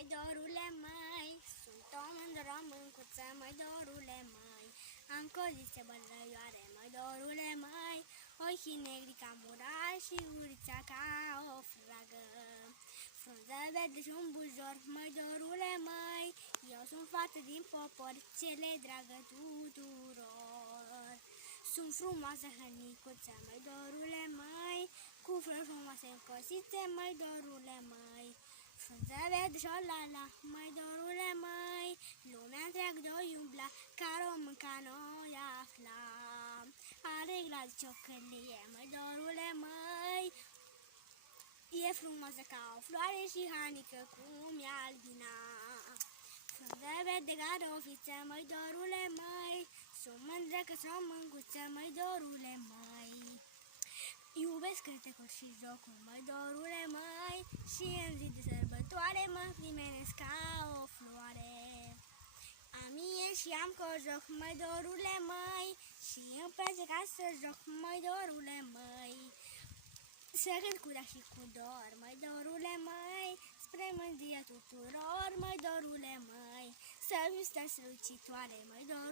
măi, dorule, măi, sunt o mândră mâncuță, măi, dorule, măi, am cozițe bălăioare, măi, dorule, măi, ochii negri ca murar și gurița ca o fragă. Frunză verde și un bujor, măi, dorule, măi, eu sunt fată din popor, ce le dragă tuturor. Sunt frumoasă hănicuță, măi, dorule, măi, cu flori frumoase în cosițe, măi, dorule, măi. Frunză verde și o lala, măi, dorule, măi, lumea întreagă de-o umbla, ca român ca noi aflam. Are glas ciocălie, măi, dorule, măi, e frumoasă ca o floare și hanică cum e albina. Frunză verde garofiță, măi, dorule, măi, sunt mândră că s-o mânguță, măi, dorule, măi. Iubesc cântecul și jocul, măi, dorule, măi, și în zi de sărbătoare mă primenesc ca o floare. Am mie și am cojoc, măi, dorule, măi, și îmi place ca să joc, măi, dorule, măi. Să cânt cu drag și cu dor, măi, dorule, măi, spre mândria tuturor, măi, dorule, măi. Să fiu stea strălucitoare, măi, dorule,